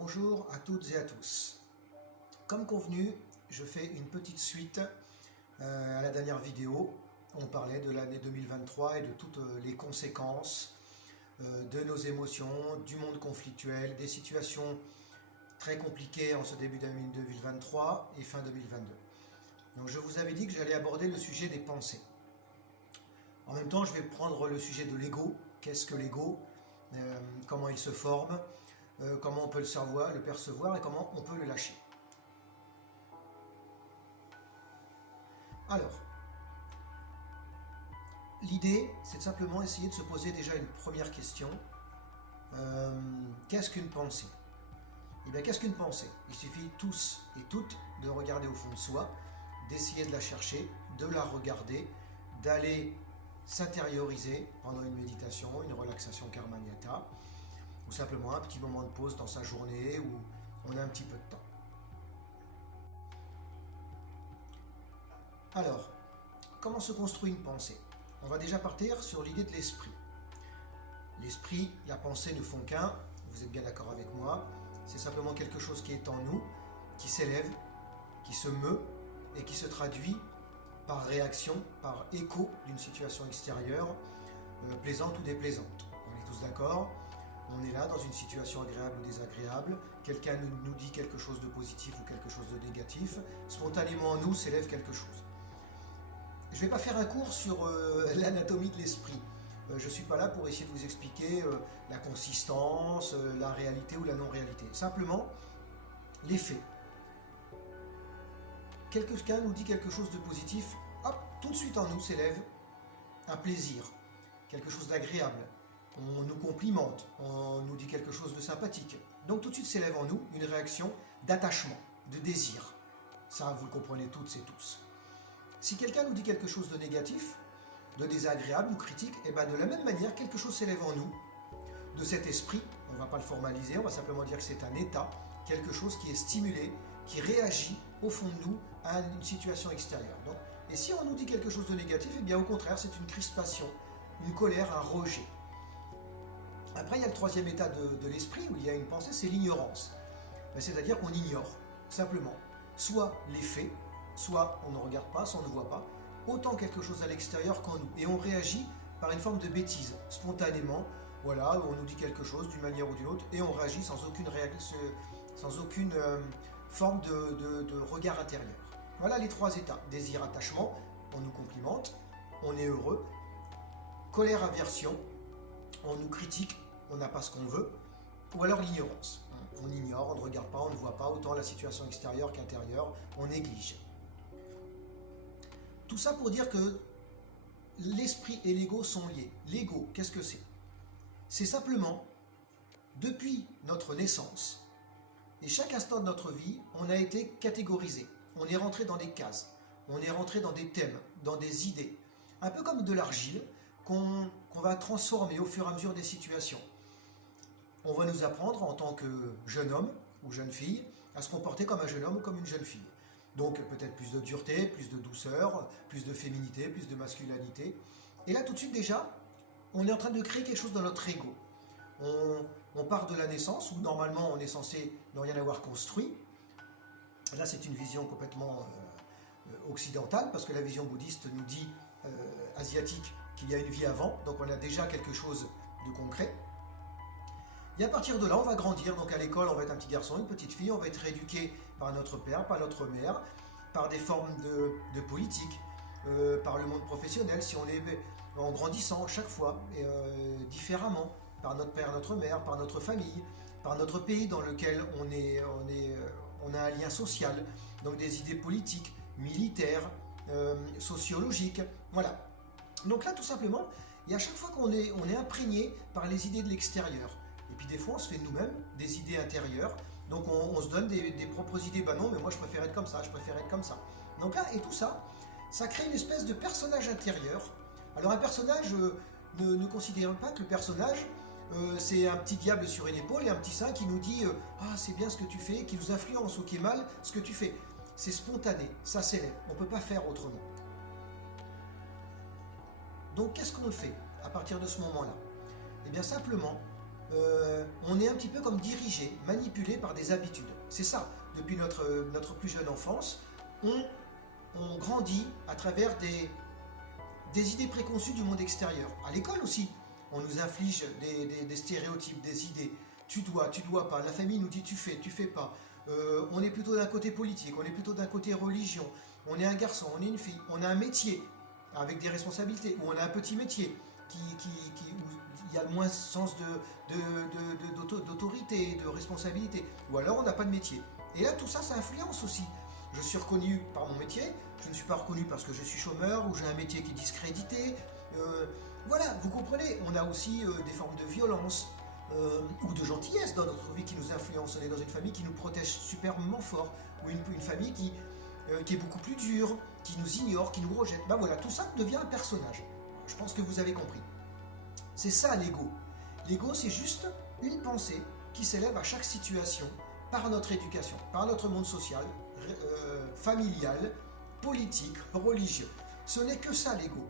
Bonjour à toutes et à tous. Comme convenu, je fais une petite suite à la dernière vidéo. On parlait de l'année 2023 et de toutes les conséquences de nos émotions, du monde conflictuel, des situations très compliquées en ce début d'année 2023 et fin 2022. Donc je vous avais dit que j'allais aborder le sujet des pensées. En même temps, je vais prendre le sujet de l'ego. Qu'est-ce que l'ego? Comment il se forme? Comment on peut le percevoir et comment on peut le lâcher. Alors, l'idée, c'est de simplement essayer de se poser déjà une première question. Qu'est-ce qu'une pensée? Eh bien, qu'est-ce qu'une pensée? Il suffit tous et toutes de regarder au fond de soi, d'essayer de la chercher, de la regarder, d'aller s'intérioriser pendant une méditation, une relaxation karma-niyata, ou simplement un petit moment de pause dans sa journée où on a un petit peu de temps. Alors, comment se construit une pensée? On va déjà partir sur l'idée de l'esprit. L'esprit, la pensée ne font qu'un, vous êtes bien d'accord avec moi, c'est simplement quelque chose qui est en nous, qui s'élève, qui se meut et qui se traduit par réaction, par écho d'une situation extérieure, plaisante ou déplaisante. On est tous d'accord? On est là dans une situation agréable ou désagréable, quelqu'un nous dit quelque chose de positif ou quelque chose de négatif, spontanément en nous s'élève quelque chose. Je ne vais pas faire un cours sur l'anatomie de l'esprit. Je ne suis pas là pour essayer de vous expliquer la consistance, la réalité ou la non-réalité. Simplement, les faits. Quelqu'un nous dit quelque chose de positif, hop, tout de suite en nous s'élève un plaisir, quelque chose d'agréable. On nous complimente, on nous dit quelque chose de sympathique. Donc tout de suite s'élève en nous une réaction d'attachement, de désir. Ça, vous le comprenez toutes et tous. Si quelqu'un nous dit quelque chose de négatif, de désagréable ou critique, et bien de la même manière, quelque chose s'élève en nous, de cet esprit, on ne va pas le formaliser, on va simplement dire que c'est un état, quelque chose qui est stimulé, qui réagit au fond de nous à une situation extérieure. Donc, et si on nous dit quelque chose de négatif, et bien au contraire, c'est une crispation, une colère, un rejet. Après, il y a le troisième état de l'esprit où il y a une pensée, c'est l'ignorance. C'est-à-dire qu'on ignore, simplement, soit les faits, soit on ne regarde pas, soit on ne voit pas, autant quelque chose à l'extérieur qu'en nous. Et on réagit par une forme de bêtise, spontanément, voilà, on nous dit quelque chose d'une manière ou d'une autre, et on réagit sans aucune forme de regard intérieur. Voilà les trois états. Désir, attachement, on nous complimente, on est heureux. Colère, aversion, on nous critique, on n'a pas ce qu'on veut, ou alors l'ignorance. On ignore, on ne regarde pas, on ne voit pas, autant la situation extérieure qu'intérieure, on néglige. Tout ça pour dire que l'esprit et l'ego sont liés. L'ego, qu'est-ce que c'est? C'est simplement, depuis notre naissance, et chaque instant de notre vie, on a été catégorisé. On est rentré dans des cases, on est rentré dans des thèmes, dans des idées. Un peu comme de l'argile, qu'on va transformer au fur et à mesure des situations. On va nous apprendre en tant que jeune homme ou jeune fille à se comporter comme un jeune homme ou comme une jeune fille. Donc peut-être plus de dureté, plus de douceur, plus de féminité, plus de masculinité. Et là tout de suite déjà, on est en train de créer quelque chose dans notre ego. On part de la naissance où normalement on est censé ne rien avoir construit. Là c'est une vision complètement occidentale parce que la vision bouddhiste nous dit, asiatique, qu'il y a une vie avant, donc on a déjà quelque chose de concret. Et à partir de là, on va grandir, donc à l'école, on va être un petit garçon, une petite fille, on va être rééduqué par notre père, par notre mère, par des formes de politique, par le monde professionnel, si on est en grandissant chaque fois, différemment, par notre père, notre mère, par notre famille, par notre pays dans lequel on a un lien social, donc des idées politiques, militaires, sociologiques, voilà. Donc là, tout simplement, et à chaque fois qu'on est imprégné par les idées de l'extérieur, et puis des fois, on se fait nous-mêmes des idées intérieures, donc on se donne des propres idées, bah non, mais moi je préfère être comme ça, je préfère être comme ça. Donc là, et tout ça, ça crée une espèce de personnage intérieur. Alors un personnage, ne considérez pas que le personnage, c'est un petit diable sur une épaule et un petit saint qui nous dit « Ah, c'est bien ce que tu fais », qui nous influence ou qui est mal ce que tu fais. C'est spontané, ça s'élève, on ne peut pas faire autrement. Donc qu'est-ce qu'on fait à partir de ce moment-là? Eh bien simplement, on est un petit peu comme dirigé, manipulé par des habitudes. C'est ça, depuis notre plus jeune enfance, on grandit à travers des idées préconçues du monde extérieur. À l'école aussi, on nous inflige des stéréotypes, des idées. Tu dois pas. La famille nous dit tu fais pas. On est plutôt d'un côté politique, on est plutôt d'un côté religion. On est un garçon, on est une fille, on a un métier avec des responsabilités, ou on a un petit métier où il y a le moins sens d'autorité, de responsabilité. Ou alors on n'a pas de métier. Et là, tout ça, ça influence aussi. Je suis reconnu par mon métier, je ne suis pas reconnu parce que je suis chômeur ou j'ai un métier qui est discrédité. Voilà, vous comprenez, on a aussi des formes de violence ou de gentillesse dans notre vie qui nous influencent. On est dans une famille qui nous protège superbement fort, ou une famille qui est beaucoup plus dure, qui nous ignore, qui nous rejette. Ben voilà, tout ça devient un personnage. Je pense que vous avez compris. C'est ça l'ego. L'ego, c'est juste une pensée qui s'élève à chaque situation par notre éducation, par notre monde social, familial, politique, religieux. Ce n'est que ça l'ego.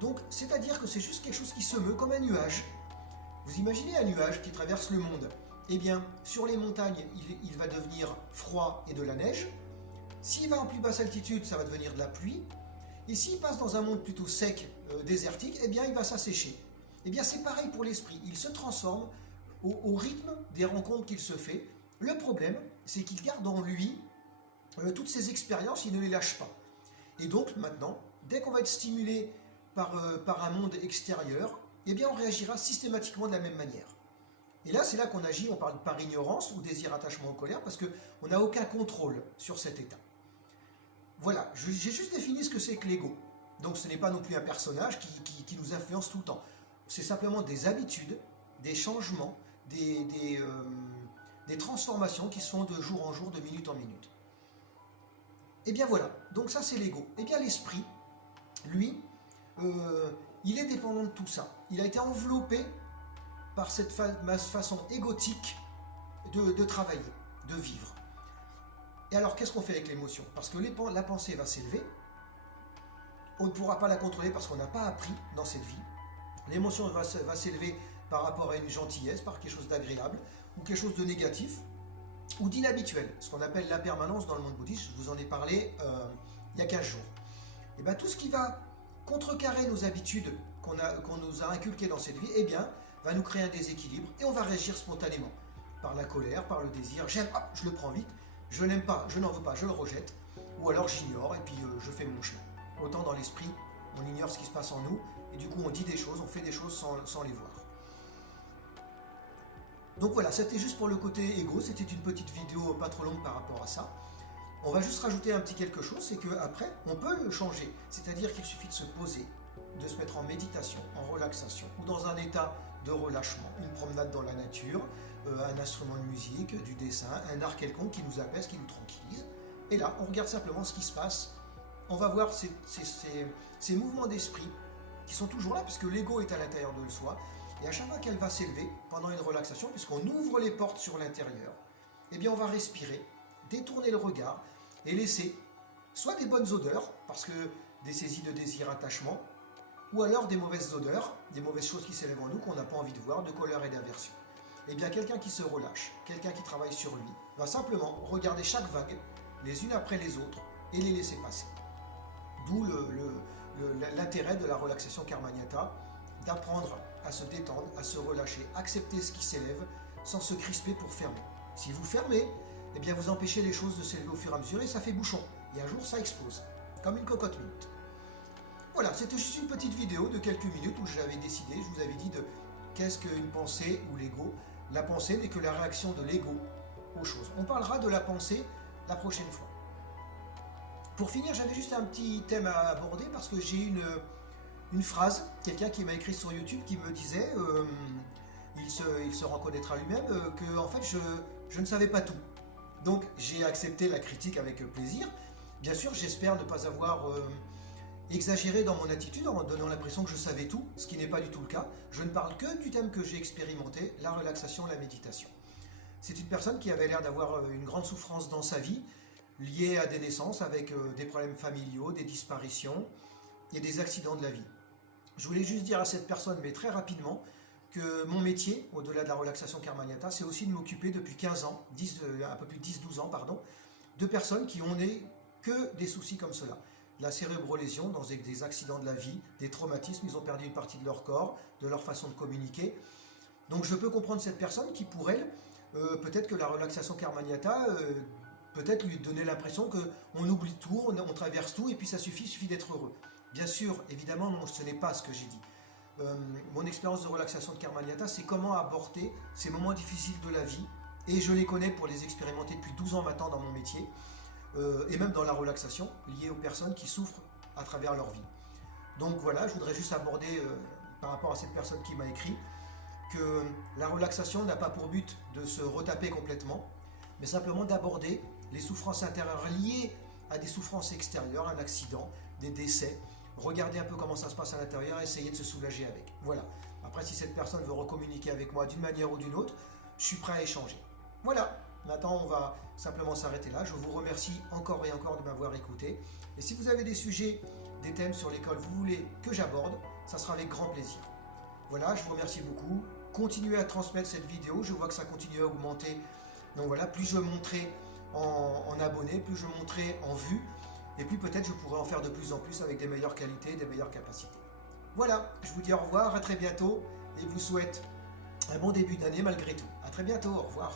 Donc, c'est-à-dire que c'est juste quelque chose qui se meut comme un nuage. Vous imaginez un nuage qui traverse le monde? Eh bien, sur les montagnes, il va devenir froid et de la neige. S'il va en plus basse altitude, ça va devenir de la pluie. Et s'il passe dans un monde plutôt sec, désertique, eh bien, il va s'assécher. Eh bien, c'est pareil pour l'esprit. Il se transforme au rythme des rencontres qu'il se fait. Le problème, c'est qu'il garde en lui toutes ces expériences, il ne les lâche pas. Et donc, maintenant, dès qu'on va être stimulé par un monde extérieur, eh bien, on réagira systématiquement de la même manière. Et là, c'est là qu'on agit, on parle par ignorance ou désir, attachement ou colère, parce qu'on n'a aucun contrôle sur cet état. Voilà, j'ai juste défini ce que c'est que l'ego. Donc ce n'est pas non plus un personnage qui nous influence tout le temps. C'est simplement des habitudes, des changements, des transformations qui se font de jour en jour, de minute en minute. Et bien voilà, donc ça c'est l'ego. Et bien l'esprit, lui, il est dépendant de tout ça. Il a été enveloppé par cette façon égotique de travailler, de vivre. Et alors, qu'est-ce qu'on fait avec l'émotion? Parce que la pensée va s'élever, on ne pourra pas la contrôler parce qu'on n'a pas appris dans cette vie. L'émotion va s'élever par rapport à une gentillesse, par quelque chose d'agréable, ou quelque chose de négatif, ou d'inhabituel, ce qu'on appelle l'impermanence dans le monde bouddhiste. Je vous en ai parlé il y a 15 jours. Et bien tout ce qui va contrecarrer nos habitudes qu'on nous a inculquées dans cette vie, eh bien, va nous créer un déséquilibre et on va réagir spontanément. Par la colère, par le désir, j'aime, hop, je le prends vite, je n'aime pas, je n'en veux pas, je le rejette, ou alors j'ignore et puis je fais mon chemin. Autant dans l'esprit, on ignore ce qui se passe en nous, et du coup on dit des choses, on fait des choses sans les voir. Donc voilà, c'était juste pour le côté égo, c'était une petite vidéo pas trop longue par rapport à ça. On va juste rajouter un petit quelque chose, c'est qu'après, on peut le changer. C'est-à-dire qu'il suffit de se poser, de se mettre en méditation, en relaxation, ou dans un état de relâchement, une promenade dans la nature, un instrument de musique, du dessin, un art quelconque qui nous apaise, qui nous tranquillise. Et là, on regarde simplement ce qui se passe. On va voir ces mouvements d'esprit qui sont toujours là, puisque l'ego est à l'intérieur de soi. Et à chaque fois qu'elle va s'élever, pendant une relaxation, puisqu'on ouvre les portes sur l'intérieur, eh bien on va respirer, détourner le regard et laisser soit des bonnes odeurs, parce que des saisies de désir, attachement, ou alors des mauvaises odeurs, des mauvaises choses qui s'élèvent en nous qu'on n'a pas envie de voir, de colère et d'aversion. Eh bien quelqu'un qui se relâche, quelqu'un qui travaille sur lui, va simplement regarder chaque vague, les unes après les autres, et les laisser passer. D'où l'intérêt de la relaxation Karmanyata, d'apprendre à se détendre, à se relâcher, accepter ce qui s'élève, sans se crisper pour fermer. Si vous fermez, eh bien vous empêchez les choses de s'élever au fur et à mesure et ça fait bouchon. Et un jour ça explose, comme une cocotte minute. Voilà, c'était juste une petite vidéo de quelques minutes où j'avais décidé, je vous avais dit de qu'est-ce qu'une pensée ou l'ego. La pensée n'est que la réaction de l'ego aux choses. On parlera de la pensée la prochaine fois. Pour finir, j'avais juste un petit thème à aborder parce que j'ai une phrase, quelqu'un qui m'a écrit sur YouTube qui me disait, il se reconnaîtra lui-même, que en fait je ne savais pas tout. Donc j'ai accepté la critique avec plaisir. Bien sûr, j'espère ne pas avoir exagéré dans mon attitude en donnant l'impression que je savais tout, ce qui n'est pas du tout le cas. Je ne parle que du thème que j'ai expérimenté, la relaxation, la méditation. C'est une personne qui avait l'air d'avoir une grande souffrance dans sa vie, liée à des naissances avec des problèmes familiaux, des disparitions et des accidents de la vie. Je voulais juste dire à cette personne, mais très rapidement, que mon métier, au-delà de la relaxation Karmaniata, c'est aussi de m'occuper depuis 15 ans, un peu plus de 10-12 ans, pardon, de personnes qui ont que des soucis comme cela. La cérébrolésion dans des accidents de la vie, des traumatismes, ils ont perdu une partie de leur corps, de leur façon de communiquer. Donc je peux comprendre cette personne qui, pour elle, peut-être que la relaxation Karmaniata, peut-être lui donner l'impression qu'on oublie tout, on traverse tout et puis ça suffit d'être heureux. Bien sûr, évidemment, non, ce n'est pas ce que j'ai dit. Mon expérience de relaxation de Karmaniata, c'est comment aborder ces moments difficiles de la vie, et je les connais pour les expérimenter depuis 12 ans maintenant dans mon métier, et même dans la relaxation, liée aux personnes qui souffrent à travers leur vie. Donc voilà, je voudrais juste aborder, par rapport à cette personne qui m'a écrit, que la relaxation n'a pas pour but de se retaper complètement, mais simplement d'aborder les souffrances intérieures liées à des souffrances extérieures, un accident, des décès, regarder un peu comment ça se passe à l'intérieur et essayer de se soulager avec. Voilà. Après, si cette personne veut recommuniquer avec moi d'une manière ou d'une autre, je suis prêt à échanger. Voilà. Maintenant, on va simplement s'arrêter là. Je vous remercie encore et encore de m'avoir écouté. Et si vous avez des sujets, des thèmes sur l'école, vous voulez que j'aborde, ça sera avec grand plaisir. Voilà, je vous remercie beaucoup. Continuez à transmettre cette vidéo. Je vois que ça continue à augmenter. Donc voilà, plus je montrerai en abonnés, plus je montrerai en vues, et puis peut-être je pourrai en faire de plus en plus avec des meilleures qualités, des meilleures capacités. Voilà, je vous dis au revoir, à très bientôt, et je vous souhaite un bon début d'année malgré tout. À très bientôt, au revoir.